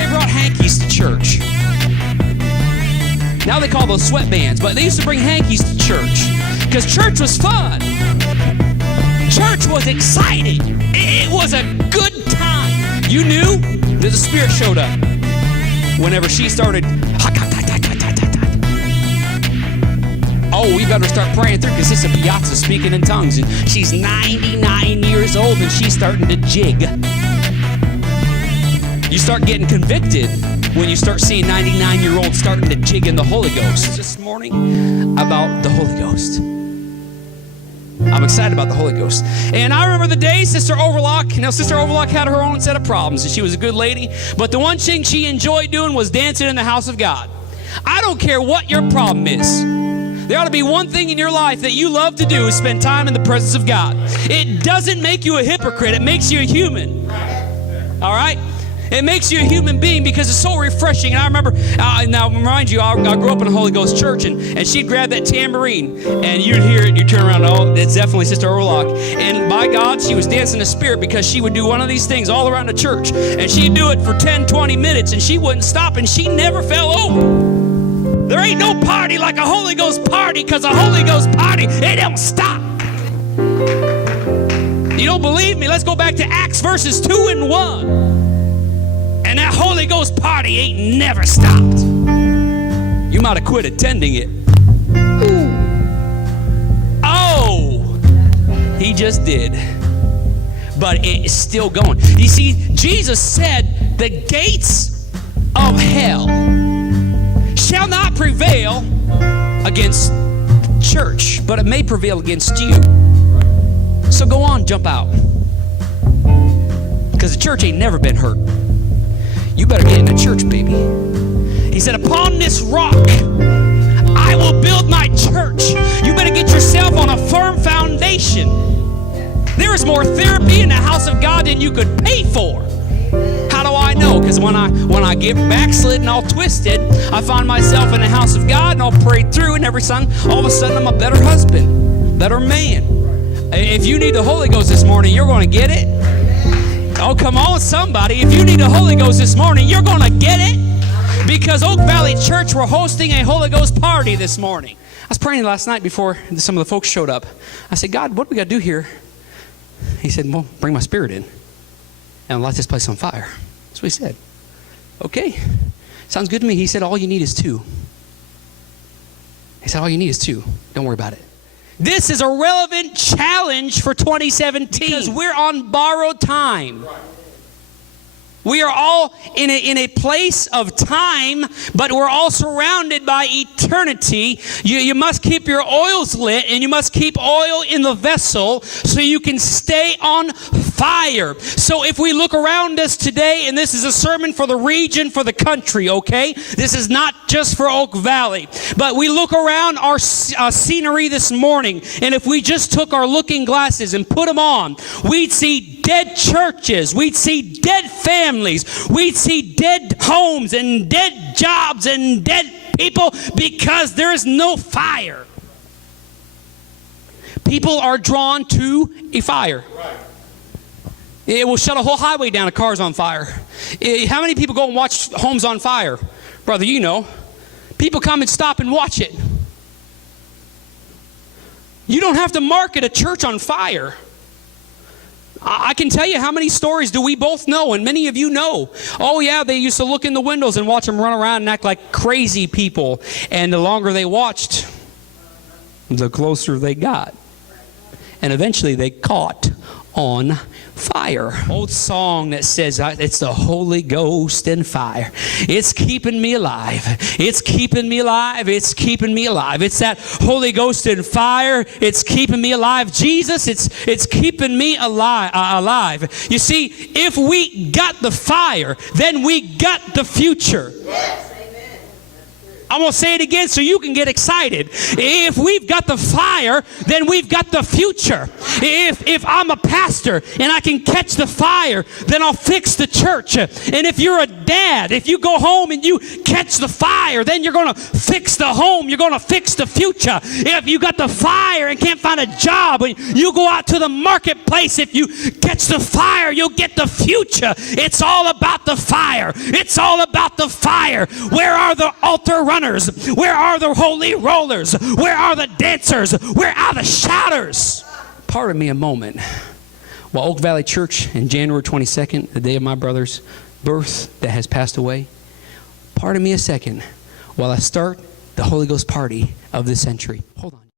they brought hankies to church. Now they call those sweatbands, but they used to bring hankies to church because church was fun. Church was exciting. It was a good time. You knew that the Spirit showed up whenever she started. Oh, we better start praying through because Sister Piazza speaking in tongues, and she's 99 years old and she's starting to jig. You start getting convicted when you start seeing 99-year-olds starting to jig in the Holy Ghost. This morning about the Holy Ghost. I'm excited about the Holy Ghost. And I remember the day Sister Overlock, Sister Overlock had her own set of problems, and she was a good lady, but the one thing she enjoyed doing was dancing in the house of God. I don't care what your problem is. There ought to be one thing in your life that you love to do is spend time in the presence of God. It doesn't make you a hypocrite. It makes you a human. All right? It makes you a human being because it's so refreshing. And I remember, now remind you, I grew up in a Holy Ghost church, and she'd grab that tambourine, and you'd hear it, and you'd turn around, oh, it's definitely Sister Orlock. And by God, she was dancing in the Spirit because she would do one of these things all around the church. And she'd do it for 10, 20 minutes, and she wouldn't stop, and she never fell over. There ain't no party like a Holy Ghost party, because a Holy Ghost party, it don't stop. You don't believe me? Let's go back to Acts verses 2 and 1. And that Holy Ghost party ain't never stopped. You might have quit attending it. Oh, he just did. But it's still going. You see, Jesus said the gates of hell shall not prevail against church, but it may prevail against you. So go on, jump out. Because the church ain't never been hurt. You better get in the church, baby. He said, upon this rock, I will build my church. You better get yourself on a firm foundation. There is more therapy in the house of God than you could pay for. How do I know? Because when I get backslid and all twisted, I find myself in the house of God and I'll pray through, and every son, all of a sudden I'm a better husband, better man. If you need the Holy Ghost this morning, you're going to get it. Oh, come on, somebody. If you need the Holy Ghost this morning, you're going to get it. Because Oak Valley Church, we're hosting a Holy Ghost party this morning. I was praying last night before some of the folks showed up. I said, God, what do we got to do here? He said, well, bring my Spirit in and light this place on fire. That's what he said. Okay. Sounds good to me. He said, all you need is 2. He said, all you need is 2. Don't worry about it. This is a relevant challenge for 2017 because we're on borrowed time. We are all in a place of time, but we're all surrounded by eternity. You must keep your oils lit, and you must keep oil in the vessel so you can stay on fire. So if we look around us today, and this is a sermon for the region, for the country, okay? This is not just for Oak Valley. But we look around our scenery this morning, and if we just took our looking glasses and put them on, we'd see dead churches, we'd see dead families, we'd see dead homes and dead jobs and dead people because there is no fire. People are drawn to a fire. It will shut a whole highway down if a car's on fire. How many people go and watch homes on fire? Brother, you know. People come and stop and watch it. You don't have to market a church on fire. I can tell you how many stories do we both know, and many of you know. Oh yeah, they used to look in the windows and watch them run around and act like crazy people. And the longer they watched, the closer they got. And eventually they caught on fire. Old song that says, it's the Holy Ghost and fire. It's keeping me alive. It's keeping me alive. It's keeping me alive. It's that Holy Ghost and fire. It's keeping me alive. Jesus, it's keeping me alive. You see, if we got the fire, then we got the future. Yes, amen. I'm going to say it again so you can get excited. If we've got the fire, then we've got the future. If I'm a pastor and I can catch the fire, then I'll fix the church. And if you're a dad, if you go home and you catch the fire, then you're going to fix the home. You're going to fix the future. If you got the fire and can't find a job, you go out to the marketplace. If you catch the fire, you'll get the future. It's all about the fire. It's all about the fire. Where are the altar runners? Where are the holy rollers? Where are the dancers? Where are the shouters? Pardon me a moment. While Oak Valley Church, in January 22nd, the day of my brother's birth that has passed away, pardon me a second while I start the Holy Ghost party of this century. Hold on.